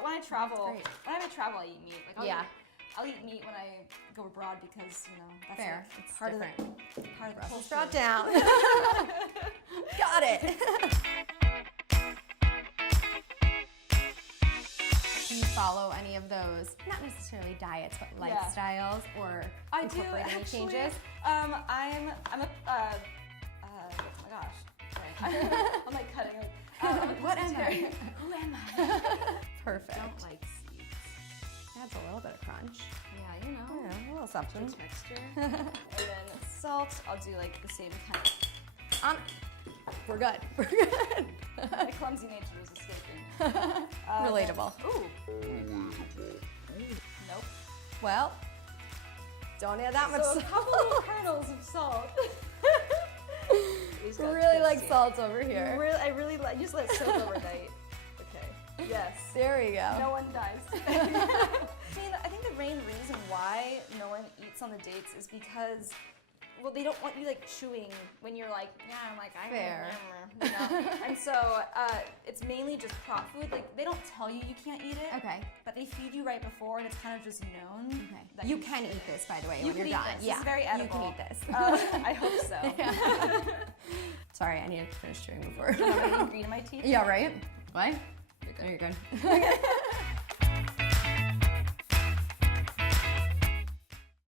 But when I travel, Great. I eat meat. Like I'll eat meat when I go abroad because that's fair. Like, It's part different. of the part of the Brussels culture. sprout down. Got it. Do you follow any of those, not necessarily diets, but lifestyles, or I incorporate do, any actually. changes? I'm a oh my gosh. Sorry. I'm like cutting. What am I? Who am I? Perfect. I don't like seeds. Adds a little bit of crunch. Yeah, you know. Yeah, a little something. Texture. And then salt, I'll do like the same kind of. We're good. We're good. My clumsy nature was escaping. Relatable. Ooh. Nope. Well, don't add that much So salt. a couple little kernels of salt. We really like salt over here. I really like. Just let it soak overnight. Okay. Yes. There you go. No one dies. I think the main reason why no one eats on the dates is because, well, they don't want you like chewing when you're like, I'm like, Fair. You know? And so it's mainly just prop food. Like they don't tell you can't eat it. Okay. But they feed you right before, and it's kind of just known. Okay. That You can eat this, by the way, You when can you're eat done. this. Yeah. This is very edible. You can eat this. I hope so. Sorry, I needed to finish chewing before. Do you have anything green in my teeth? Yeah, right? What? You're good. No, you're good.